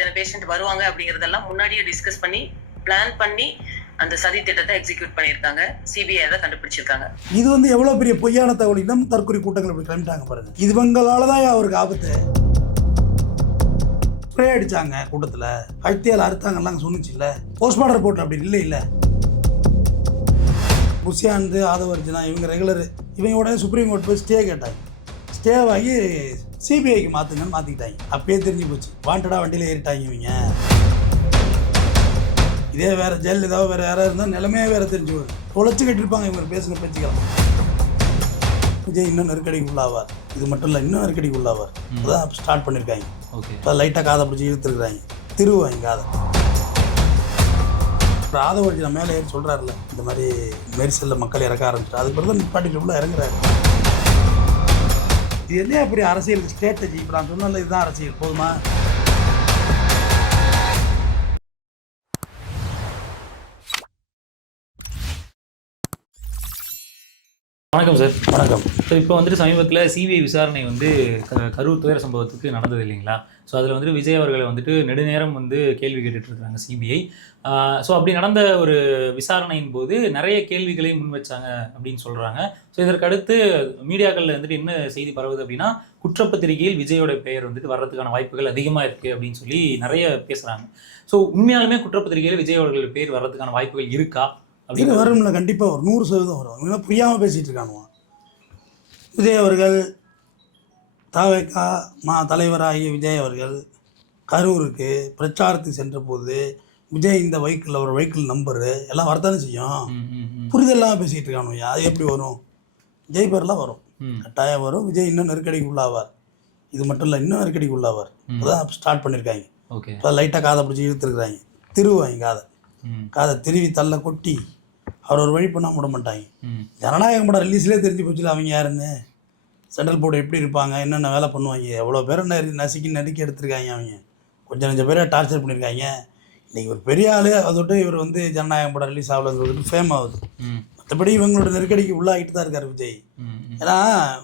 இத்தனை பேஷண்ட் வருவாங்க அப்படிங்கறதெல்லாம் முன்னாடியே டிஸ்கஸ் பண்ணி பிளான் பண்ணி அந்த சதி திட்டத்தை எக்ஸிக்யூட் பண்ணியிருக்காங்க. சிபிஐ தான் கண்டுபிடிச்சிருக்காங்க. இது வந்து எவ்வளோ பெரிய பொய்யான தகவல்? இன்னும் தற்கொலை கூட்டங்கள் இப்படி கிளம்பிட்டாங்க பாருங்க. இவங்களால தான் அவருக்கு ஆபத்து. ஸ்ப்ரே அடிச்சாங்க கூட்டத்தில். கழுத்தியால் அறுத்தாங்கலாம் சொன்னுச்சுல்ல. போஸ்ட்மார்டம் ரிப்போர்ட் அப்படி இல்லை இல்லை புஷியாந்து ஆதவர்ஜனா இவங்க ரெகுலர் இவங்க உடனே சுப்ரீம் கோர்ட் போய் ஸ்டே கேட்டாங்க. ஸ்டே ஆகி சிபிஐக்கு மாற்றுங்கன்னு மாற்றிக்கிட்டாங்க அப்பயே தெரிஞ்சு போச்சு. வாண்டடாக வண்டியில் ஏறிட்டாங்க இவங்க. இதே வேற ஜெயலலிதாவோ வேற யாராவது இருந்தால் நிலைமையே வேற தெரிஞ்சு போகுது. தொலைச்சு கட்டிருப்பாங்க இவங்க பேசுகிற பேச்சுக்கலாம் விஜய் இன்னும் நெருக்கடிக்கு உள்ளாவார். இது மட்டும் இல்லை இன்னும் நெருக்கடிக்கு உள்ளாவார். அதான் ஸ்டார்ட் பண்ணியிருக்காங்க ஓகே. இப்போ லைட்டாக காதை பிடிச்சி இழுத்துருக்குறாங்க. திருவாங்க காதை. நான் மேலே ஏறி சொல்கிறாருல இந்த மாதிரி மெரிசலில் மக்கள் இறக்க ஆரம்பிச்சிட்டு அதுக்கு பிறகு நிப்பாட்டிட்டு உள்ள இறங்குறாரு. இது என்ன அப்படி அரசியல் ஸ்ட்ராட்டஜி இப்போ நான் சொன்னல இதுதான் அரசியல். போதுமா? வணக்கம் சார் வணக்கம். ஸோ இப்போ வந்துட்டு சமீபத்தில் சிபிஐ விசாரணை வந்து க- கரூர் துயர சம்பவத்துக்கு நடந்தது இல்லைங்களா? ஸோ அதில் வந்துட்டு விஜய் அவர்களை வந்துட்டு நெடுநேரம் வந்து கேள்வி கேட்டுட்டு இருக்காங்க சிபிஐ ஸோ அப்படி நடந்த ஒரு விசாரணையின் போது நிறைய கேள்விகளை முன் வச்சாங்க அப்படின்னு சொல்கிறாங்க ஸோ இதற்கு அடுத்து மீடியாக்களில் வந்துட்டு என்ன செய்தி பரவுது அப்படின்னா குற்றப்பத்திரிகையில் விஜயோட பெயர் வந்துட்டு வர்றதுக்கான வாய்ப்புகள் அதிகமாக இருக்குது அப்படின்னு சொல்லி நிறைய பேசுகிறாங்க ஸோ உண்மையாலுமே குற்றப்பத்திரிகையில் விஜய் அவர்கள் பேர் வர்றதுக்கான வாய்ப்புகள் இருக்கா? அப்படின்னு வரும்ல கண்டிப்பாக ஒரு நூறு சதவீதம் வரும். இவங்க புரியாமல் பேசிகிட்டு இருக்கானுவான் விஜய் அவர்கள் தாவேக்கா மா தலைவராகிய விஜய் அவர்கள் கரூருக்கு பிரச்சாரத்துக்கு சென்ற போது விஜய் இந்த வெஹிக்கிள் ஒரு வெஹிக்கிள் நம்பரு எல்லாம் வரத்தானே செய்யும். புரிதெல்லாம் பேசிகிட்டு இருக்கானுயா அது எப்படி வரும்? விஜய் பேர்லாம் வரும். கட்டாயம் வரும். விஜய் இன்னும் நெருக்கடிக்கு உள்ளாவார் இது மட்டும் இல்லை இன்னும் நெருக்கடிக்கு உள்ளாவார் இப்போதான் ஸ்டார்ட் பண்ணியிருக்காங்க ஓகே. இப்போ லைட்டாக காதை பிடிச்சி இழுத்துருக்குறாங்க. திருவாங்க காதை. காதை திருவி தள்ள கொட்டி. அவர் ஒரு வழி பண்ணால் விட மாட்டாங்க. ஜனநாயகம் படம் ரிலீஸ்லேயே தெரிஞ்சு போச்சுல அவங்க யாருன்னு? சென்ட்ரல் போர்டு எப்படி இருப்பாங்க என்னென்ன வேலை பண்ணுவாங்க எவ்வளோ பேரை நசுக்கி நறுக்கி எடுத்திருக்காங்க அவங்க. கொஞ்சம் கொஞ்சம் பேரை டார்ச்சர் பண்ணியிருக்காங்க இன்றைக்கி ஒரு பெரிய ஆள் அதோட இவர் வந்து ஜனநாயகம் படம் ரிலீஸ் ஆகலங்கிறது ஃபேம் ஆகுது. மற்றபடி இவங்களோட நெருக்கடிக்கு உள்ளாகிட்டு தான் இருக்கார் விஜய். ஏன்னா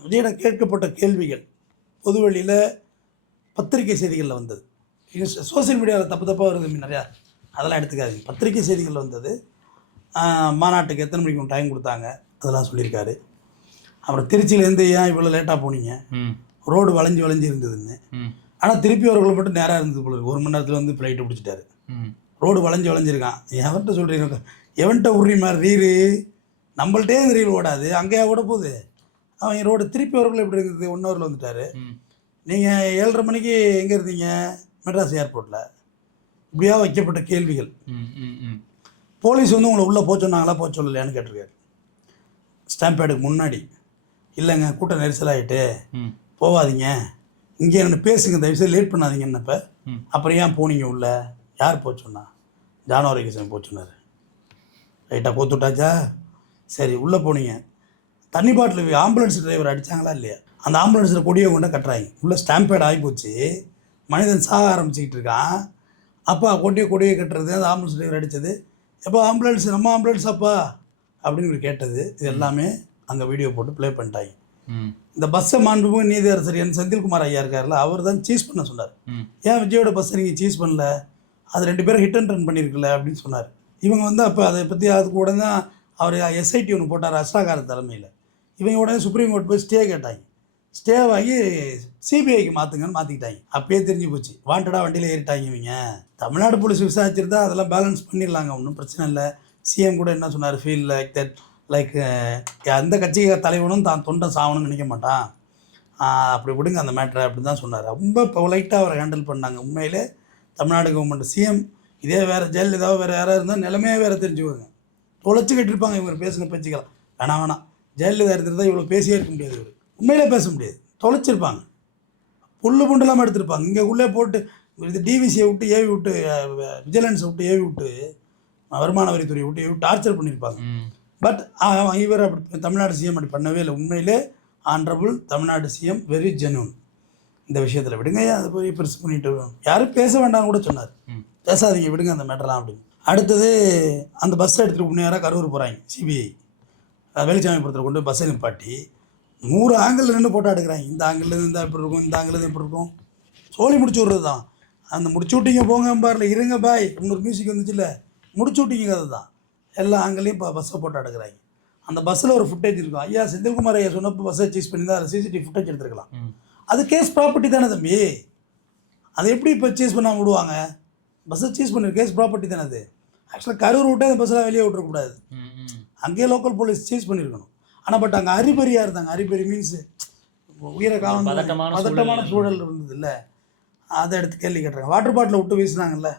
விஜயிடம் கேட்கப்பட்ட கேள்விகள் பொதுவெளியில் பத்திரிகை செய்திகளில் வந்தது. சோஷியல் மீடியாவில் தப்பு தப்பாக வருது நிறையா. அதெல்லாம் எடுத்துக்காதீங்க. பத்திரிகை செய்திகளில் வந்தது. மாநாட்டுக்கு எத்தனை மணிக்கு டைம் கொடுத்தாங்க? அதெல்லாம் சொல்லியிருக்காரு. அப்புறம் திருச்சியிலேருந்து ஏன் இவ்வளோ லேட்டாக போனீங்க? ரோடு வளைஞ்சு வளைஞ்சு இருந்ததுன்னு. ஆனால் திருப்பி அவர்கள் மட்டும் நேராக இருந்தது போல. ஒரு மணி நேரத்தில் வந்து ஃப்ளைட்டை பிடிச்சிட்டாரு. ரோடு வளைஞ்சு வளைஞ்சிருக்கான். எவன்கிட்ட சொல்கிறீங்க எவன்கிட்ட உரி மாதிரி ரீரு? நம்மள்ட்டே இந்த ரீல் ஓடாது. அங்கேயா ஓட போகுது. அவன் ரோடு திருப்பி வரக்குள்ள எப்படி இருக்குது ஒன் ஹவரில் வந்துட்டார். நீங்கள் ஏழரை மணிக்கு எங்கே இருந்தீங்க? மெட்ராஸ் ஏர்போர்ட்டில் இப்படியா வைக்கப்பட்ட கேள்விகள். ம் ம் ம். போலீஸ் வந்து உங்களை உள்ளே போக சொன்னாங்களா? போக சொல்லலையான்னு கேட்டிருக்காரு. ஸ்டாம்ப் பேடுக்கு முன்னாடி. இல்லைங்க கூட்டம் நெரிசலாகிட்டு போகாதீங்க. இங்கே என்ன பேசுங்க தயவுசெய்து லேட் பண்ணாதீங்க என்னப்ப. அப்புறம் ஏன் போனீங்க உள்ள? யார் போக சொன்னா? ஜானவரி கிருஷ்ணன் போக சொன்னார். ரைட்டாக கோத்துட்டாச்சா சரி உள்ளே போனீங்க. தண்ணி பாட்டில் ஆம்புலன்ஸ் டிரைவர் அடித்தாங்களா இல்லையா? அந்த ஆம்புலன்ஸில் கொடியை கொண்டு கட்டுறாங்க. உள்ளே ஸ்டாம்ப் பேட் ஆகிப்போச்சு மனிதன் சாக ஆரம்பிச்சுக்கிட்டு இருக்கான். அப்பா கொடியை கொடியை கட்டுறது அந்த ஆம்புலன்ஸ் டிரைவர் அடித்தது எப்போ ஆம்புலன்ஸ் நம்ம ஆம்புலன்ஸ் அப்பா அப்படின்னு இவர் கேட்டது. இது எல்லாமே அங்கே வீடியோ போட்டு ப்ளே பண்ணிட்டாங்க. இந்த பஸ்ஸை மாண்புமிகு நீதியரசர் என் செந்தில்குமார் ஐயா இருக்கார்ல அவர் தான் சீஸ் பண்ண சொன்னார். ஏன் விஜயோட பஸ்ஸை நீங்கள் சீஸ் பண்ணல? அது ரெண்டு பேரும் ஹிட் அண்ட் ரன் பண்ணியிருக்கல அப்படின்னு சொன்னார். இவங்க வந்து அப்போ அதை பற்றி அதுக்கு உடனே அவர் எஸ்ஐடி ஒன்று போட்டார் அஸ்ராகார தலைமையில். இவங்க உடனே சுப்ரீம் கோர்ட் போய் ஸ்டே கேட்டாங்க. ஸ்டே வாங்கி சிபிஐக்கு மாற்றுங்கன்னு மாற்றிக்கிட்டாங்க அப்பயே தெரிஞ்சு போச்சு. வாண்டடாக வண்டியில் ஏறிட்டாங்க இவங்க. தமிழ்நாடு போலீஸ் விசாரிச்சிருந்தா அதெல்லாம் பேலன்ஸ் பண்ணிடலாங்க. ஒன்றும் பிரச்சனை இல்லை. சிஎம் கூட என்ன சொன்னார்? ஃபீல் லைக் தட் லைக் எந்த கட்சி தலைவனும் தான் தொண்டை சாகணும்னு நினைக்க மாட்டான். அப்படி விடுங்க அந்த மேட்ரை அப்படி தான் சொன்னார். ரொம்ப பொலைட்டாக அவரை ஹேண்டில் பண்ணாங்க. உண்மையிலே தமிழ்நாடு கவர்மெண்ட் சிஎம் இதே வேறு ஜெயலலிதாவோ வேறு யாராவது இருந்தால் நிலைமையே வேறு தெரிஞ்சுக்கோங்க. தொலைச்சு கட்டிருப்பாங்க இவங்க பேசின பேச்சுக்கலாம் வேணாம் வேணாம். ஜெயலலிதா இருந்திருந்தா இவ்வளோ பேசியே இருக்க முடியாது இவர். உண்மையிலே பேச முடியாது. தொலைச்சிருப்பாங்க. புல்லு புண்டெல்லாம் எடுத்திருப்பாங்க. இங்கே உள்ளே போட்டு இது டிவிசியை விட்டு ஏவி விட்டு விஜிலன்ஸை விட்டு ஏவி விட்டு வருமான வரித்துறையை விட்டு ஏவி டார்ச்சர் பண்ணியிருப்பாங்க. பட் இவர் அப்படி தமிழ்நாடு சிஎம் அப்படி பண்ணவே இல்லை. உண்மையிலே honourable Tamil Nadu CM very genuine இந்த விஷயத்தில் விடுங்க அதை போய் பெருசு பண்ணிட்டு யாரும் பேச வேண்டாம்னு கூட சொன்னார். பேசாதீங்க விடுங்க அந்த மேட்டர்லாம் அப்படின்னு. அடுத்தது அந்த பஸ்ஸை எடுத்துகிட்டு முன்னேறாக கரூர் போகிறாங்க சிபிஐ வெளிச்சாமிபுரத்தில் கொண்டு பஸ்ஸை நிப்பாட்டி நூறு ஆங்கிள் நின்று போட்டோ எடுக்கிறாங்க இந்த ஆங்கிள் இருந்து இப்படி இருக்கும் இந்த ஆங்கிள் இப்படி இருக்கும். சோழி முடிச்சு விட்றது தான் அந்த முடிச்சு விட்டீங்க போங்க பாரில் இருங்க பாய். இன்னொரு மியூசிக் வந்துச்சுல்ல. முடிச்சு விட்டீங்க கதை தான் எல்லா ஆங்கிலையும் இப்போ பஸ்ஸை போட்டு அடுக்கிறாங்க. அந்த பஸ்ஸில் ஒரு ஃபுட்டேஜ் இருக்கும். ஐயா செந்தில்குமார் ஐயா சொன்னப்போ பஸ்ஸை சீஸ் பண்ணி தான் அதில் சிசிடிவி ஃபுட்டேஜ் எடுத்துருக்கலாம். அது கேஸ் ப்ராப்பர்ட்டி தானே தம்பி. அதை எப்படி இப்போ சீஸ் பண்ணாமல் விடுவாங்க? பஸ்ஸை சீஸ் பண்ணி கேஸ் ப்ராப்பர்ட்டி தானே அது. ஆக்சுவலாக கரூர் விட்டு அந்த பஸ்ஸெல்லாம் வெளியே விட்டுறக்கூடாது. அங்கேயே லோக்கல் போலீஸ் சீஸ் பண்ணியிருக்கணும். ஆனால் பட் அங்கே அரிபரியாக இருந்தாங்க. அரிபரி மீன்ஸ் உயிரை காவல் பதட்டமான சூழல். இருந்தது இல்லை அதை எடுத்து கேள்வி கேட்டுறாங்க வாட்டர் பாட்டில் விட்டு வீசுனாங்கல்ல?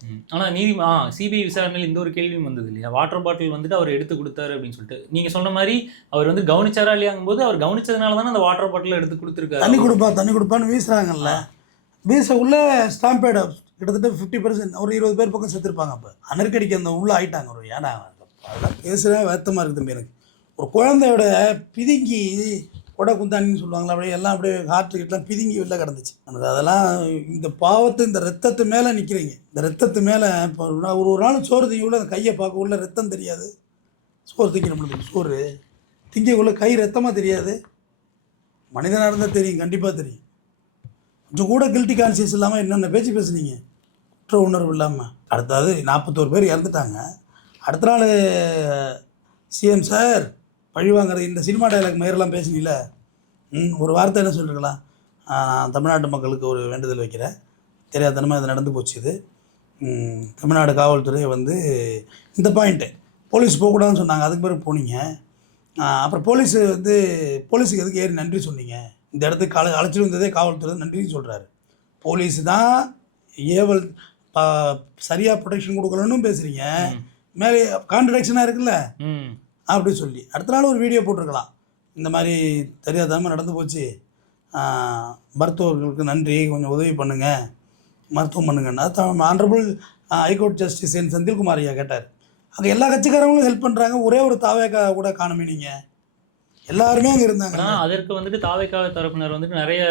ம். ஆனா நீதி ஆ சிபிஐ விசாரணையில் இந்த ஒரு கேள்வியும் வந்தது இல்லையா? வாட்டர் பாட்டில் வந்துட்டு அவர் எடுத்து கொடுத்தாரு அப்படின்னு சொல்லிட்டு. நீங்க சொன்ன மாதிரி அவர் வந்து கவனிச்சாரா இல்லையாங்கும் போது அவர் கவனிச்சதுனால தானே அந்த வாட்டர் பாட்டில் எடுத்து கொடுத்துருக்காரு. தண்ணி கொடுப்பா தண்ணி கொடுப்பான்னு வீசுறாங்கல்ல. வீச உள்ள ஸ்டாம்பேட் கிட்டத்தட்ட ஃபிஃப்டி பர்சன்ட் ஒரு இருபது பேர் பக்கம் செத்துருப்பாங்க அப்போ. அனர்கடிக்கு அந்த உள்ள ஆயிட்டாங்க ஒரு. ஏன்னா அதெல்லாம் பேசுகிறேன் வருத்தமாக இருக்குது எனக்கு. ஒரு குழந்தையோட பிதுங்கி கொடை குந்தானின்னு சொல்லுவாங்களா அப்படியே எல்லாம் அப்படியே ஹார்ட் கிட்டலாம் பிதுங்கி வெளில கிடந்துச்சு. எனக்கு அதெல்லாம் இந்த பாவத்து இந்த ரத்தத்து மேலே நிற்கிறீங்க இந்த ரத்தத்து மேலே இப்போ நான் ஒரு ஒரு நாள் சோறு திங்க அந்த கையை பார்க்க உள்ள ரத்தம் தெரியாது. சோறு திங்க நம்மளுக்கு சோறு. திங்கக்குள்ள கை ரத்தமாக தெரியாது. மனிதனாக இருந்தால் தெரியும் கண்டிப்பாக தெரியும். கொஞ்சம் கூட கில்ட்டி கான்சியஸ் இல்லாமல் என்னென்ன பேச்சு பேசுனீங்க? குற்ற உணர்வு இல்லாமல் அடுத்தது நாற்பத்தோரு பேர் இறந்துட்டாங்க. அடுத்த நாள் சிஎம் சார் பழி வாங்குறது இந்த சினிமா டைலாக் மயிரெல்லாம் பேசுனீல ம் ஒரு வார்த்தை என்ன சொல்லிருக்கலாம்? நான் தமிழ்நாட்டு மக்களுக்கு ஒரு வேண்டுதல் வைக்கிறேன். தெரியாதனமாக இது நடந்து போச்சு இது. தமிழ்நாடு காவல்துறை வந்து இந்த பாயிண்ட்டு போலீஸ் போகக்கூடாதுன்னு சொன்னாங்க. அதுக்கு பிறகு போனீங்க. அப்புறம் போலீஸ் வந்து போலீஸுக்கு எதுக்கு ஏறி நன்றி சொன்னீங்க? இந்த இடத்துக்கு அழை அழைச்சிட்டு வந்ததே காவல்துறை நன்றின்னு சொல்கிறாரு போலீஸ் தான் ஏவல் சரியாக ப்ரொடெக்ஷன் கொடுக்கலன்னு பேசுகிறீங்க மேலே கான்ட்ரடிக்ஷனாக இருக்குல்ல? அப்படி சொல்லி. அடுத்த நாள் ஒரு வீடியோ போட்டிருக்கலாம். இந்த மாதிரி தெரியாதாமல் நடந்து போச்சு. மருத்துவர்களுக்கு நன்றி. கொஞ்சம் உதவி பண்ணுங்கள் மருத்துவம் பண்ணுங்கன்னா. Honourable high court justice N Senthilkumar ஐயா கேட்டார். அங்கே எல்லா கட்சிக்காரங்களும் ஹெல்ப் பண்ணுறாங்க ஒரே ஒரு தாவேக்கா கூட காணுமே நீங்கள் எல்லாருமே அங்கே இருந்தாங்க. ஆனா அதற்கு வந்துட்டு தாவைக்காவ தரப்பினர் வந்துட்டு நிறைய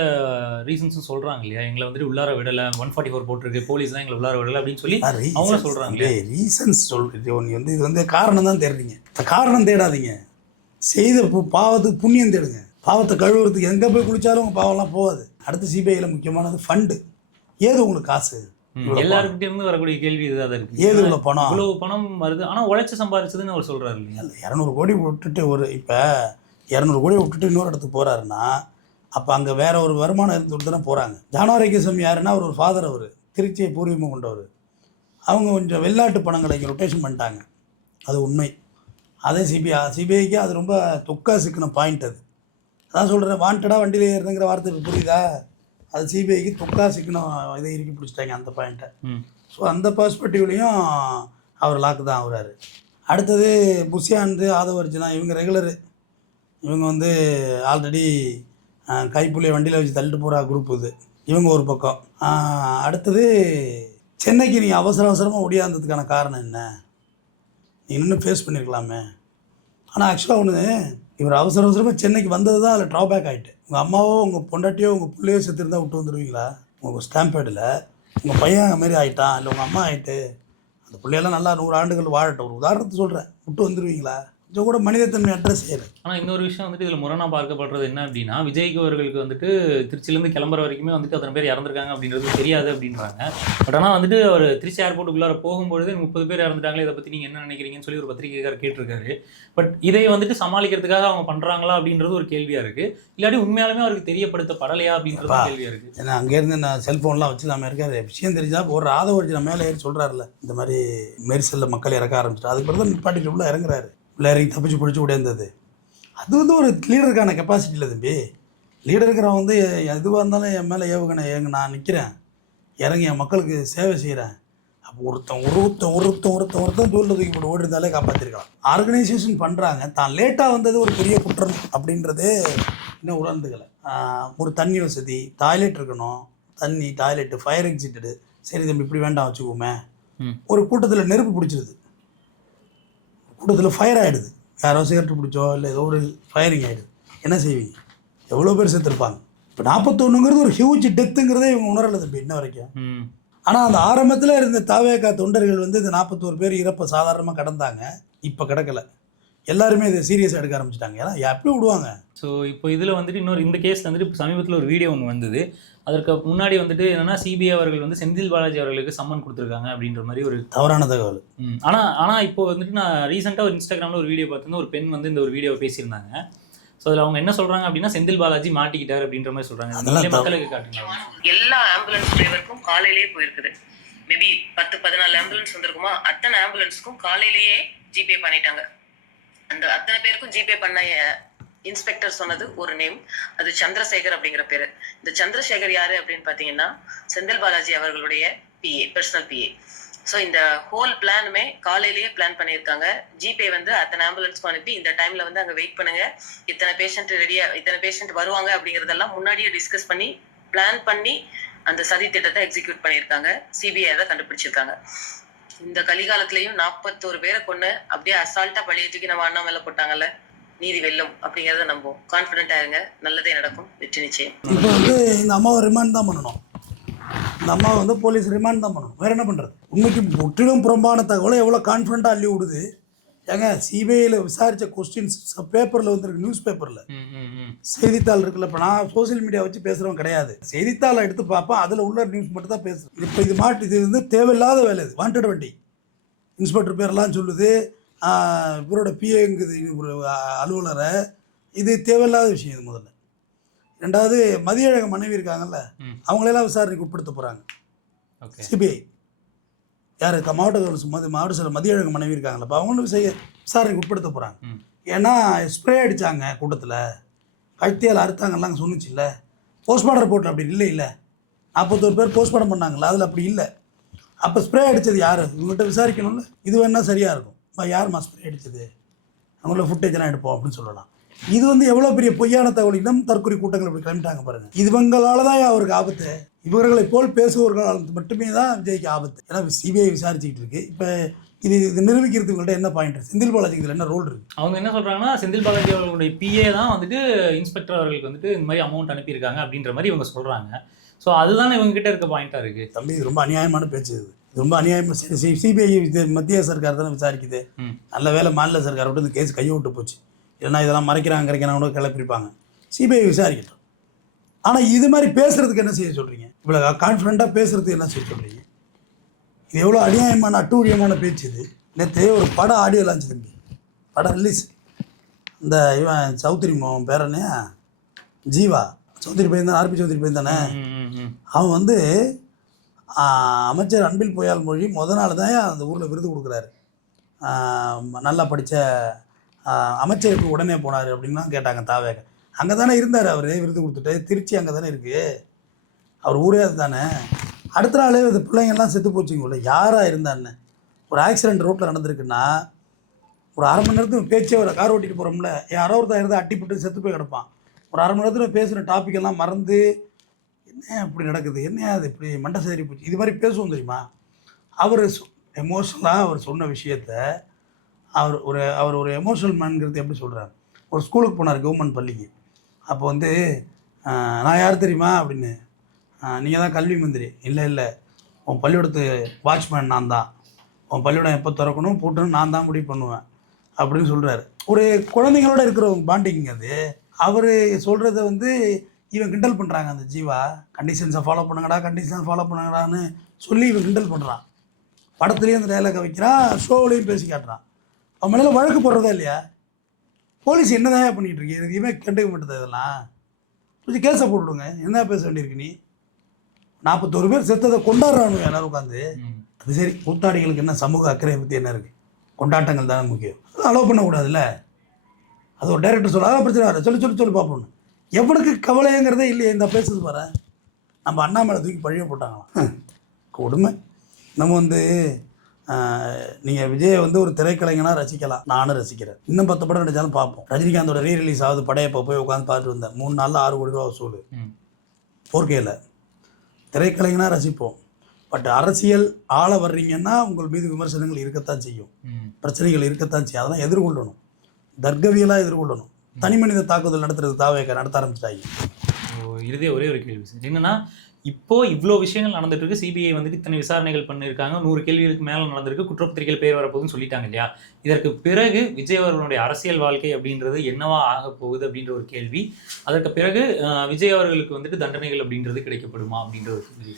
ரீசன்ஸும் சொல்றாங்க இல்லையா? எங்களை வந்துட்டு உள்ளார விடல ஒன் ஃபார்ட்டி ஃபோர் போட்டிருக்கு போலீஸ் தான் எங்களை உள்ளார விடல அப்படின்னு சொல்லி அவங்களும் சொல்றாங்களே. ரீசன்ஸ் சொல் இது நீ வந்து இது வந்து காரணம் தான் தேடுறீங்க. காரணம் தேடாதீங்க. செய்த பாவத்துக்கு புண்ணியம் தேடுங்க. பாவத்தை கழுவுறதுக்கு எங்கே போய் குளிச்சாலும் உங்கள் பாவம்லாம் போகாது. அடுத்து சிபிஐயில் முக்கியமானது ஃபண்டு ஏது உங்களுக்கு காசு? எல்லாருக்கிட்ட இருந்து வரக்கூடிய கேள்வி இதுதான் இருக்கு. ஏது இவ்வளோ பணம்? இவ்வளவு பணம் வருது. ஆனா உழைச்சு சம்பாரிச்சதுன்னு அவர் சொல்றாரு இல்லையா? இரநூறு கோடி விட்டுட்டு ஒரு இப்போ இரநூறு கோடி விட்டுட்டு இன்னொரு இடத்துக்கு போகிறாருன்னா அப்போ அங்கே வேற ஒரு வருமானம் இருந்து தானே போகிறாங்க ஜானாரோக்கியசம் யாருன்னா அவர் ஒரு ஃபாதர் அவர். திருச்சியை பூர்வீகமாக கொண்டவர். அவங்க கொஞ்சம் வெளிநாட்டு பணங்களை இங்கே ரொட்டேஷன் பண்ணிட்டாங்க. அது உண்மை. அதே சிபிஐ சிபிஐக்கு அது ரொம்ப தொக்கா சிக்கின பாயிண்ட் அது. அதான் சொல்கிறேன் வாண்டடாக வண்டியில் ஏறுதுங்கிற வார்த்தை புரியுதா? அது சிபிஐக்கு தொக்கா சிக்கின இதை இறுக்கி பிடிச்சிட்டாங்க அந்த பாயிண்ட்டை ஸோ அந்த பர்ஸ்பெக்டிவ்லேயும் அவர் லாக்கு தான் ஆகுறாரு. அடுத்தது புஷியாந்து ஆதவர்ஜனா இவங்க ரெகுலரு இவங்க வந்து ஆல்ரெடி கைப்புள்ளிய வண்டியில் வச்சு தள்ளிட்டு போகிற குரூப் இது. இவங்க ஒரு பக்கம். அடுத்தது சென்னைக்கு நீங்கள் அவசர அவசரமாக ஒடியாந்ததுக்கான காரணம் என்ன? நீ இன்னும் ஃபேஸ் பண்ணியிருக்கலாமே ஆனால் ஆக்சுவலாக ஒன்று இவர் அவசர அவசரமாக சென்னைக்கு வந்தது தான் அதில் ட்ராபேக் ஆகிட்டு உங்கள் அம்மாவோ உங்கள் பொண்டாட்டியோ உங்கள் பிள்ளையோ செத்துருந்தா விட்டு வந்துடுவீங்களா உங்கள் ஸ்டாம்பேடில் உங்கள் பையன் அந்த மாதிரி ஆகிட்டான் இல்லை உங்கள் அம்மா ஆகிட்டு அந்த பிள்ளையெல்லாம் நல்லா நூறு ஆண்டுகள் வாழட்டும். ஒரு உதாரணத்தை சொல்கிறேன் விட்டு வந்துடுவீங்களா கொஞ்சம் கூட மனிதத்தன்மை அட்ரஸ் செய்யலை. ஆனா இன்னொரு விஷயம் வந்துட்டு இதுல முரணா பார்க்கப்படுறது என்ன அப்படின்னா விஜய்க்கு அவர்களுக்கு வந்துட்டு திருச்சியிலேருந்து கிளம்புற வரைக்குமே வந்துட்டு அத்தனை பேர் இறந்துருக்காங்க அப்படின்றது தெரியாது அப்படின்றாங்க. பட் ஆனா வந்துட்டு அவர் திருச்சி ஏர்போர்ட்டுக்குள்ளார போகும்பொழுது முப்பது பேர் இறந்துட்டாங்களே இதை பத்தி நீங்க என்ன நினைக்கிறீங்கன்னு சொல்லி ஒரு பத்திரிகைக்காரர் கேட்டிருக்காரு. பட் இதை வந்துட்டு சமாளிக்கிறதுக்காக அவங்க பண்றாங்களா அப்படின்றது ஒரு கேள்வியா இருக்கு. இல்லாட்டி உண்மையாலுமே அவருக்கு தெரியப்படுத்தப்படலையா அப்படின்றது ஒரு கேள்வியா இருக்கு. ஏன்னா அங்கேருந்து நான் செல்ஃபோன்லாம் வச்சு நம்ம இருக்காரு. விஷயம் தெரிஞ்சா ஒரு ஆதவர்ஜி மேலே ஏறி சொல்கிறாருல இந்த மாதிரி மெரிசலில் மக்கள் இறக்க ஆரம்பிச்சிட்டு அதுக்கு பிறகு தான் நிப்பாட்டிட்டு உள்ள இறங்குறாரு. இறங்கி தப்பிச்சு பிடிச்சி உடையந்தது அது வந்து ஒரு லீடருக்கான கெப்பாசிட்டி இல்லை தம்பி. லீடருக்கிறவன் வந்து எதுவாக இருந்தாலும் என் மேலே ஏவுகணை ஏங்க நான் நிற்கிறேன் இறங்கி என் மக்களுக்கு சேவை செய்கிறேன் அப்போ ஒருத்தன் ஒருத்தன் ஒருத்தன் ஒருத்தன் ஒருத்தன் தூரில் தூக்கி போட்டு ஓடி இருந்தாலே காப்பாற்றிருக்கலாம் ஆர்கனைசேஷன் பண்ணுறாங்க தான் லேட்டாக வந்தது ஒரு பெரிய குற்றம் அப்படின்றது இன்னும் உணர்ந்துக்கலை. ஒரு தண்ணி வசதி டாய்லெட் இருக்கணும். தண்ணி டாய்லெட்டு ஃபயர் எக்ஸிட்டடு சரி தம்பி இப்படி வேண்டாம் வச்சுக்கோமே. ஒரு கூட்டத்தில் நெருப்பு பிடிச்சிருது. கூட்டத்தில் ஃபயர் ஆகிடுது யாரோ சிகரெட் பிடிச்சோ இல்லை ஏதோ ஒரு ஃபயரிங் ஆகிடுது என்ன செய்வீங்க? எவ்வளோ பேர் செத்துருப்பாங்க. இப்போ நாற்பத்தொன்னுங்கிறது ஒரு ஹியூஜ் டெத்துங்கிறதே இவங்க உணரலை தம்பி இன்ன வரைக்கும். ஆனால் அந்த ஆரம்பத்தில் இருந்த தாவேக்கா தொண்டர்கள் வந்து இந்த நாற்பத்தோரு பேர் இறப்பை சாதாரணமாக கடந்தாங்க. இப்போ கிடக்கல. எல்லாருமே இதை சீரியஸாக எடுக்க ஆரம்பிச்சிட்டாங்க. ஏன்னா எப்படி விடுவாங்க. ஸோ இப்போ இதில் வந்துட்டு இன்னொரு இந்த கேஸில் வந்துட்டு இப்போ சமீபத்தில் ஒரு வீடியோ ஒன்று வந்தது. அதற்கு முன்னாடி வந்துட்டு என்னன்னா சிபிஐ அவர்கள் வந்து செந்தில் பாலாஜி அவர்களுக்கு சம்மன் கொடுத்துருக்காங்க அப்படின்ற மாதிரி ஒரு தவறான தகவல். ம். ஆனா ஆனா இப்போ வந்துட்டு நான் ரீசெண்டாக ஒரு இன்ஸ்டாகிராமில் ஒரு வீடியோ பார்த்திருந்தேன். ஒரு பெண் வந்து இந்த ஒரு வீடியோவை பேசியிருந்தாங்க. ஸோ அதில் அவங்க என்ன சொல்றாங்க அப்படின்னா செந்தில் பாலாஜி மாட்டிக்கிட்டார் அப்படின்ற மாதிரி சொல்றாங்க. அதெல்லாம் நீங்களே தப்பு. மக்களுக்கு காட்டுங்க. எல்லா ஆம்புலன்ஸ் டிரைவருக்கும் காலையிலேயே போயிருக்குது. மேபி பத்து பதினாலு ஆம்புலன்ஸ் வந்திருக்குமா? அத்தனை ஆம்புலன்ஸ்க்கும் காலையிலேயே ஜிபே பண்ணிட்டாங்க. அந்த அத்தனை பேருக்கும் ஜிபே பண்ண இன்ஸ்பெக்டர் சொன்னது ஒரு நேம். அது சந்திரசேகர் அப்படிங்கிற பேரு. இந்த சந்திரசேகர் யாரு அப்படின்னு பாத்தீங்கன்னா செந்தில் பாலாஜி அவர்களுடைய பிஏ பர்சனல் பிஏ ஸோ இந்த ஹோல் பிளானுமே காலையிலேயே பிளான் பண்ணியிருக்காங்க. ஜிபே வந்து அத்தனை ஆம்புலன்ஸ்க்கு அனுப்பி இந்த டைம்ல வந்து அங்க வெயிட் பண்ணுங்க. இத்தனை பேஷண்ட் ரெடியா இத்தனை பேஷண்ட் வருவாங்க அப்படிங்கறதெல்லாம் முன்னாடியே டிஸ்கஸ் பண்ணி பிளான் பண்ணி அந்த சதி திட்டத்தை எக்ஸிக்யூட் பண்ணியிருக்காங்க. சிபிஐ தான் கண்டுபிடிச்சிருக்காங்க. இந்த கலிகாலத்திலயும் நாற்பத்தோரு பேரை கொண்டு அப்படியே அசால்ட்டா பழிய தூக்கி நம்ம அண்ணா மேல போட்டாங்கல்ல? நீதி வெல்லும் அப்படிங்கறத நம்புவோம். கான்பிடண்டா இருங்க. நல்லதே நடக்கும். வெற்றி நிச்சயம். இப்போ வந்து இந்த அம்மாவை ரிமாண்ட் தான் பண்ணணும். இந்த அம்மாவை வந்து போலீஸ் ரிமாண்ட் தான் பண்ணணும். வேற என்ன பண்றது? உண்மைக்கு முற்றிலும் புறம்பான தகவலை எவ்வளோ கான்ஃபிடண்ட்டாக அள்ளி விடுது? ஏங்க சிபிஐயில் விசாரித்த கொஸ்டின்ஸ் பேப்பரில் வந்திருக்கு நியூஸ் பேப்பரில். செய்தித்தாள் இருக்குல்ல இப்போ நான் சோஷியல் மீடியா வச்சு பேசுகிறவன் கிடையாது. செய்தித்தாளை எடுத்து பார்ப்பேன் அதில் உள்ள நியூஸ் மட்டும் தான் பேசுகிறேன் இப்போ இது மாட்டு இது வந்து தேவையில்லாத வேலை இது வாண்டட் வண்டி. இன்ஸ்பெக்டர் பேர்லாம் சொல்லுது இவரோட பிஏங்குது ஒரு அலுவலரை. இது தேவையில்லாத விஷயம் இது முதல்ல. ரெண்டாவது மதியழக மனைவி இருக்காங்கல்ல. அவங்களெல்லாம் விசாரணைக்கு உட்படுத்த போகிறாங்க சிபிஐ யார் க- மாவட்ட கவர்னர் மாவட்ட செயலர் மதியழக மனைவி இருக்காங்கல்ல இப்போ அவங்களும் செய்ய விசாரணைக்கு உட்படுத்த போகிறாங்க. ஏன்னா ஸ்ப்ரே அடித்தாங்க கூட்டத்தில். கழுத்தியால் அறுத்தாங்கலாம் சொன்னுச்சுல்ல. போஸ்ட்மார்டம் ரிப்போர்ட் அப்படி இல்லை இல்லை. நாற்பத்தோரு பேர் போஸ்ட்மார்டம் பண்ணாங்களா அதில் அப்படி இல்லை. அப்போ ஸ்ப்ரே அடித்தது யார்? இவங்ககிட்ட விசாரிக்கணும்ல. இது வேணால் சரியாக இருக்கும். அம்மா, யாரும்மா ஸ்ப்ரே அடித்தது அவங்கள ஃபுட்டேஜெல்லாம் எடுப்போம் அப்படின்னு சொல்லலாம். இது வந்து எவ்வளோ பெரிய பொய்யான தகவல்? இனம் தற்கொலை கூட்டங்கள் இப்படி கிளம்பிட்டாங்க பாருங்க. இவங்களால தான் அவருக்கு ஆபத்து? இவர்களை போல் பேசுபவர்களால் மட்டுமே தான் விஜய்க்கு ஆபத்து. ஏன்னா சிபிஐ விசாரிச்சுக்கிட்டு இருக்கு. இப்போ இது இது நிரூபிக்கிறது இவங்கள்ட்ட என்ன பாயிண்ட் செந்தில் பாலாஜிக்கு இதில் என்ன ரோல் இருக்கு? அவங்க என்ன சொல்றாங்கன்னா செந்தில் பாலாஜி அவர்களுடைய பிஏ தான் வந்துட்டு இன்ஸ்பெக்டர் அவர்களுக்கு வந்துட்டு இந்த மாதிரி அமௌண்ட் அனுப்பியிருக்காங்க அப்படின்ற மாதிரி இவங்க சொல்றாங்க. ஸோ அதுதானே இவங்க கிட்ட இருக்க பாயிண்டா இருக்கு? தம்பி இது ரொம்ப அநியாயமான பேச்சு இது. ரொம்ப அநியாயமாக சிபிஐ மத்திய சர்க்கார் தானே விசாரிக்குது. நல்ல வேலை மாநில சர்க்கார் விட்டு இந்த கேஸ் கையை விட்டு போச்சு. இல்லைன்னா இதெல்லாம் மறைக்கிறாங்க கரைக்கிறாங்க கூட கிளப்பிருப்பாங்க சிபிஐ விசாரிக்கட்டும். ஆனால் இது மாதிரி பேசுறதுக்கு என்ன செய்ய சொல்கிறீங்க இவ்வளோ கான்ஃபிடண்ட்டாக பேசுறதுக்கு என்ன செய்ய சொல்கிறீங்க இது எவ்வளோ அநியாயமான அட்டூழியமான பேச்சு இது. நேற்று ஒரு படம் ஆடியோ லான்ச் தம்பி படம் ரிலீஸ் இந்த இவன் சௌத்ரி மோகன் பேரனே ஜீவா. சௌத்ரி பையன் தானே ஆர்பி சௌத்ரி பையன் தானே. அவன் வந்து அமைச்சர் அன்பில் பொய்யால் மொழி முத நாள் தான் அந்த ஊரில் விருது கொடுக்குறாரு. நல்லா படித்த அமைச்சருக்கு உடனே போனார் அப்படின்னு தான் கேட்டாங்க தாவேக. அங்கே தானே இருந்தார் அவர் விருது கொடுத்துட்டு. திருச்சி அங்கே தானே இருக்குது அவர் ஊரே அது தானே அடுத்த நாளே இந்த பிள்ளைங்கள்லாம் செத்து போச்சுங்கல்ல யாராக இருந்தான்னு. ஒரு ஆக்சிடென்ட் ரோட்டில் நடந்திருக்குன்னா ஒரு அரை மணி நேரத்துக்கு பேச்சே ஒரு கார் ஓட்டிகிட்டு போகிறோம்ல யாரோ ஒருத்தர் இருந்தால் அட்டிப்பட்டு செத்து போய் கிடப்பான். ஒரு அரை மணி நேரத்தில் பேசுகிற டாபிக் எல்லாம் மறந்து என்ன இப்படி நடக்குது? என்ன அது இப்படி மண்டை சேரி போச்சு? இது மாதிரி பேசுவோம் தெரியுமா? அவர் எமோஷனலாக அவர் சொன்ன விஷயத்த அவர் ஒரு அவர் ஒரு எமோஷனல் மேன்கிறது எப்படி சொல்கிறார் ஒரு ஸ்கூலுக்கு போனார் கவர்மெண்ட் பள்ளிக்கு. அப்போ வந்து நான் யார் தெரியுமா? அப்படின்னு நீங்கள் தான் கல்வி மந்திரி. இல்லை இல்லை. உன் பள்ளிக்கூடத்து வாட்ச்மேன் நான் தான். உன் பள்ளிக்கூடம் எப்போ திறக்கணும் பூட்டணும் நான் தான் முடிவு பண்ணுவேன். அப்படின்னு சொல்கிறாரு ஒரு குழந்தைங்களோட இருக்கிற பாண்டிங் அது. அவர் சொல்கிறத வந்து இவன் கிண்டல் பண்ணுறாங்க அந்த ஜீவா. கண்டிஷன்ஸை ஃபாலோ பண்ணுங்கடா கண்டிஷன்ஸை ஃபாலோ பண்ணுங்கடான்னு சொல்லி இவன் கிண்டல் பண்ணுறான் படத்துலேயும் அந்த டைலாக வைக்கிறான் ஷோவிலையும் பேசி காட்டுறான். அவன் மேலே வழக்கு போடுறதா இல்லையா? போலீஸ் என்னதான் பண்ணிகிட்டு இருக்கு? எதுவுமே கண்டுக்க மாட்டேது இதெல்லாம். கொஞ்சம் கேஸை போட்டுவிடுங்க என்ன பேச வேண்டியிருக்கு நீ? நாற்பத்தோரு பேர் செத்ததை கொண்டாடுறானுங்க எல்லாரும் உட்காந்து. அது சரி கூத்தாடிகளுக்கு என்ன சமூக அக்கறையை பற்றி என்ன இருக்குது கொண்டாட்டங்கள் தானே முக்கியம். அதெல்லாம் அலோவ் பண்ணக்கூடாதுல்ல அது ஒரு டைரக்டர் சொல்ல அதான் பிரச்சனை வர சொல்லி சொல்லி சொல்லி பார்ப்போம் எவனுக்கு கவலைங்கிறதே இல்லையே இந்த பேசுது பாரு. நம்ம அண்ணாமலை தூக்கி பழிய போட்டாங்களாம். கொடுமை. நம்ம வந்து நீங்கள் விஜயை வந்து ஒரு திரைக்கலைஞனாக ரசிக்கலாம். நானும் ரசிக்கிறேன். இன்னும் பத்து படம் நடிச்சாலும் பார்ப்போம். ரஜினிகாந்தோட ரீ ரிலீஸ் ஆகுது படையப்போ போய் உட்காந்து பார்த்துட்டு வந்தேன் மூணு நாளில் ஆறு கோடி ரூபா வசூல். ம். ஃபோர்கேல திரைக்கலைஞனாக ரசிப்போம். பட் அரசியல் ஆள வர்றீங்கன்னா உங்கள் மீது விமர்சனங்கள் இருக்கத்தான் செய்யும். பிரச்சனைகள் இருக்கத்தான் செய்யும். அதெல்லாம் எதிர்கொள்ளணும். தர்க்கவியலாக எதிர்கொள்ளணும். தனி மனித தாக்குதல் நடத்துறது தாவேக்க நடத்த ஆரம்பிச்சிட்டாங்க. இறுதியா ஒரே ஒரு கேள்வி சார். என்னன்னா இப்போ இவ்வளோ விஷயங்கள் நடந்துட்டு இருக்கு சிபிஐ வந்துட்டு இத்தனை விசாரணைகள் பண்ணியிருக்காங்க. நூறு கேள்விகளுக்கு மேலே நடந்திருக்கு. குற்றப்பத்திரிகைகள் பேர் வரப்போகுதுன்னு சொல்லிட்டாங்க இல்லையா? இதற்கு பிறகு விஜய் அவர்களுடைய அரசியல் வாழ்க்கை அப்படின்றது என்னவா ஆக போகுது அப்படின்ற ஒரு கேள்வி. அதற்கு பிறகு விஜய் அவர்களுக்கு வந்துட்டு தண்டனைகள் அப்படின்றது கிடைக்கப்படுமா அப்படின்ற ஒரு கேள்வி.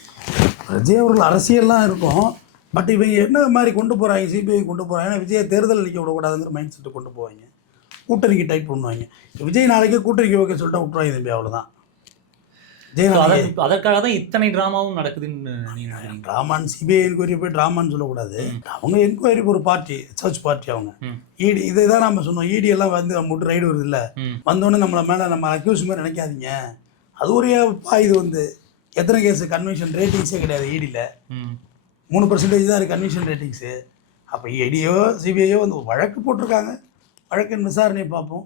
விஜய் அவர்கள் அரசியல்லாம் இருக்கும். பட் இவங்க என்ன மாதிரி கொண்டு போகிறாங்க சிபிஐ கொண்டு போகிறாங்க விஜயை தேர்தல் நிற்க விடக்கூடாதுங்கிற மைண்ட் செட்டு கொண்டு போவாங்க. கூட்டணிக்கு டைப் பண்ணுவாங்க. விஜய் நாளைக்கு கூட்டணிக்கு ஓகே சொல்லிட்டு விட்டுருவாங்க தம்பி அவ்வளோதான் விஜய் So, நாளைக்கு அதற்கு- அதற்காக தான் இத்தனை டிராமாவும் நடக்குதுன்னு ட்ராமான்னு சிபிஐ என்கொயரி போய் ட்ராமான்னு சொல்லக்கூடாது. அவங்க என்கொயரி ஒரு பார்ட்டி சர்ச் பார்ட்டி அவங்க. இடி இதை தான் நம்ம சொன்னோம். இடி எல்லாம் வந்து நம்ம விட்டு ரைடு வருது இல்லை. வந்தோடனே நம்மளை மேலே நம்ம அக்யூஸ் மாதிரி நினைக்காதீங்க. அது ஒரு இது வந்து எத்தனை கேஸ் கன்வென்ஷன் ரேட்டிங்ஸே கிடையாது இடியில் ம். மூணு பர்சன்டேஜ் தான் இருக்குது கன்வென்ஷன் ரேட்டிங்ஸு அப்போ இடியோ சிபிஐயோ வந்து வழக்கு போட்டிருக்காங்க. வழக்கின் விசாரணையை பார்ப்போம்.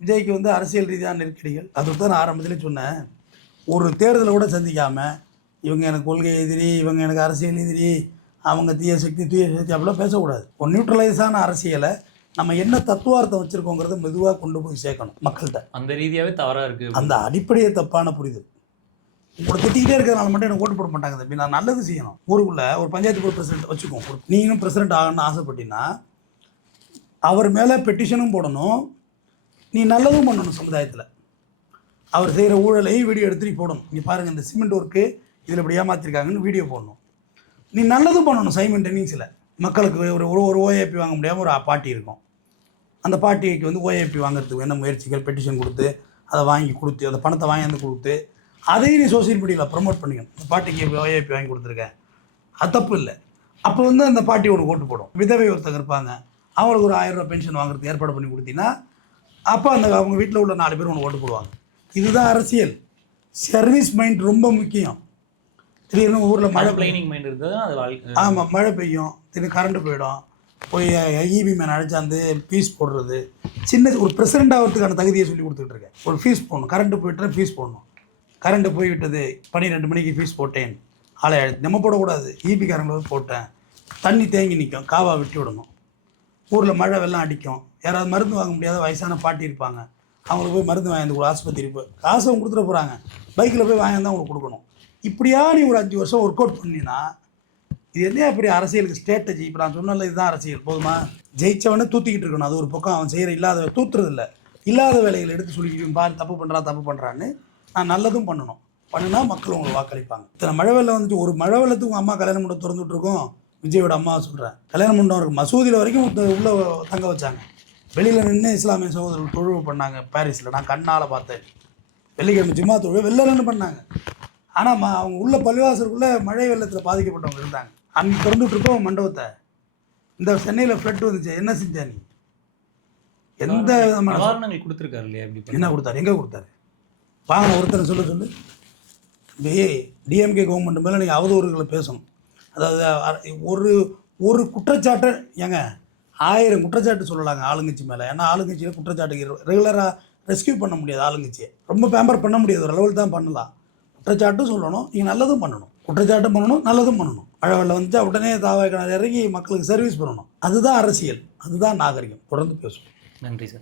விஜய்க்கு வந்து அரசியல் ரீதியான நெருக்கடிகள். அது தான் நான் ஆரம்பத்திலே சொன்னேன். ஒரு தேர்தலை கூட சந்திக்காமல் இவங்க எனக்கு கொள்கை எதிரி இவங்க எனக்கு அரசியல் எதிரி அவங்க தீய சக்தி தீய சக்தி அப்படிலாம் பேசக்கூடாது. ஒரு நியூட்ரலைஸான அரசியலை நம்ம என்ன தத்துவார்த்தம் வச்சுருக்கோங்கிறத மெதுவாக கொண்டு போய் சேர்க்கணும் மக்கள்கிட்ட. அந்த ரீதியாவே தவறா இருக்கு. அந்த அடிப்படையே தப்பான புரிதல். உங்களை திட்டிக்கிட்டே இருக்கிறதுனால மட்டும் எனக்கு ஓட்டு போட மாட்டாங்க தம்பி. நான் நல்லது செய்யணும். ஊருக்குள்ள ஒரு பஞ்சாயத்து போர்டு பிரசிடென்ட் வச்சுக்கோ. ஒரு நீங்களும் பிரசிடென்ட் ஆகணும்னு ஆசைப்பட்டீங்கன்னா அவர் மேலே பெட்டிஷனும் போடணும். நீ நல்லதும் பண்ணணும் சமுதாயத்தில். அவர் செய்கிற ஊழலையும் வீடியோ எடுத்துகிட்டு போடணும். நீ பாருங்கள் இந்த சிமெண்ட் ஒர்க்கு இதில் இப்படி ஏமாற்றிருக்காங்கன்னு வீடியோ போடணும். நீ நல்லதும் பண்ணணும் சைமன் டென்னிங்ஸில். மக்களுக்கு ஒரு ஒரு ஒரு ஓஏபி வாங்க முடியாமல் ஒரு பாட்டி இருக்கும். அந்த பாட்டிக்கு வந்து ஓஏபி வாங்குறதுக்கு என்ன முயற்சிகள்? பெட்டிஷன் கொடுத்து அதை வாங்கி கொடுத்து அந்த பணத்தை வாங்கி வந்து கொடுத்து அதையும் நீ சோசியல் மீடியாவில் ப்ரமோட் பண்ணிக்கணும். இந்த பாட்டிக்கு ஓஏபி வாங்கி கொடுத்துருக்கேன் அது தப்பு இல்லை. அப்போ வந்து அந்த பாட்டி ஒரு ஓட்டு போடும். விதவை ஒருத்தங்க இருப்பாங்க. அவங்களுக்கு ஒரு ஆயிரம் ரூபா பென்ஷன் வாங்குறதுக்கு ஏற்பாடு பண்ணி கொடுத்தீங்கன்னா அப்போ அந்த அவங்க வீட்டில் உள்ள நாலு பேர் ஒன்று ஓட்டு போடுவாங்க. இதுதான் அரசியல். சர்வீஸ் மைண்ட் ரொம்ப முக்கியம். திடீர்னு ஊரில் மழை பிளைனிங் மைண்ட் இருந்தது அது வாழ்க்கை. ஆமாம் மழை பெய்யும். திடீர்னு கரண்ட் போயிடும். போய் இபி மேன் அழைச்சாந்து ஃபீஸ் போடுறது. சின்ன ஒரு பிரசிடென்ட் ஆகிறதுக்கான தகுதியை சொல்லி கொடுத்துட்டு இருக்கேன். ஒரு ஃபீஸ் போடணும். கரண்ட்டு போயிட்டுனா ஃபீஸ் போடணும். கரண்ட்டு போய்விட்டது பன்னிரெண்டு மணிக்கு ஃபீஸ் போட்டேன். ஆளை அழைத்து நம்ம போடக்கூடாது. ஈபி காரங்களை போய் போட்டேன். தண்ணி தேங்கி நிற்கும். காவா வெட்டி விடணும். ஊரில் மழை வெள்ளம் அடிக்கும். யாராவது மருந்து வாங்க முடியாத வயசான பாட்டி இருப்பாங்க. அவங்களுக்கு போய் மருந்து வாங்கி கொடு ஆஸ்பத்திரி போய் காசு அவங்க கொடுத்துட போகிறாங்க பைக்கில் போய் வாங்கி தான் அவங்களுக்கு கொடுக்கணும். இப்படியா நீ ஒரு அஞ்சு வருஷம் ஒர்க் அவுட் பண்ணினா இது என்ன இப்படி அரசியலுக்கு ஸ்ட்ராட்டஜி இப்போ நான் சொன்னல இதுதான் அரசியல். போதுமா? ஜெயிச்சவனே தூத்திக்கிட்டு இருக்கணும். அது ஒரு பக்கம் அவன் செய்கிற இல்லாத தூத்துறதில்ல. இல்லாத வேலைகளை எடுத்து சொல்லிக்கிட்டு பாரு தப்பு பண்ணுறான் தப்பு பண்ணுறான்னு நான் நல்லதும் பண்ணணும். பண்ணுனா மக்கள் உங்களுக்கு வாக்களிப்பாங்க. இத்தனை மழை வெள்ளம் வந்துட்டு ஒரு மழை வெள்ளத்துக்கு உங்கள் அம்மா கல்யாணம் பண்ண திறந்துட்டு இருக்கோம். விஜயோட அம்மா சொல்கிறேன் கல்யாணம் பண்ணவங்க மசூதியில் வரைக்கும் உள்ளே தங்க வச்சாங்க. வெளியில் நின்று இஸ்லாமிய சகோதரர்கள் தொழுவு பண்ணாங்க பாரிஸில். நான் கண்ணால் பார்த்தேன். வெள்ளிக்கிழமை ஜும்மா தொழுவு வெளில நின்று பண்ணாங்க. ஆனால் ம அவங்க உள்ள பள்ளிவாசலுக்குள்ளே மழை வெள்ளத்தில் பாதிக்கப்பட்டவங்க இருந்தாங்க. அன்னைக்கு திறந்துட்டு இருக்கோம் மண்டபத்தை. இந்த சென்னையில் ஃப்ளட் வந்துச்சு. என்ன செஞ்சா நீ? எந்த விதமான நிவாரணங்கள் கொடுத்துருக்காரு இல்லையா? என்ன கொடுத்தாரு? எங்கே கொடுத்தாரு? வாங்கின ஒருத்தரை சொல்ல சொல்லு. இப்போ டிஎம்கே கவர்மெண்ட் மேலே நீங்கள் அவதூறுகளை பேசணும். அதாவது ஒரு ஒரு குற்றச்சாட்டை ஏங்க ஆயிரம் குற்றச்சாட்டு சொல்லலாங்க ஆளுங்கட்சி மேலே. ஏன்னா ஆளுங்கட்சியில் குற்றச்சாட்டு ரெகுலராக ரெஸ்கியூ பண்ண முடியாது ஆளுங்கட்சியை. ரொம்ப பேம்பர் பண்ண முடியாது. ஒரு லெவல் தான் பண்ணலாம். குற்றச்சாட்டும் சொல்லணும். நீங்கள் நல்லதும் பண்ணணும். குற்றச்சாட்டும் பண்ணணும் நல்லதும் பண்ணணும். மழை வந்து உடனே தாவாய் இறங்கி மக்களுக்கு சர்வீஸ் பண்ணணும். அதுதான் அரசியல். அதுதான் நாகரிகம். தொடர்ந்து பேசுவோம். நன்றி சார்.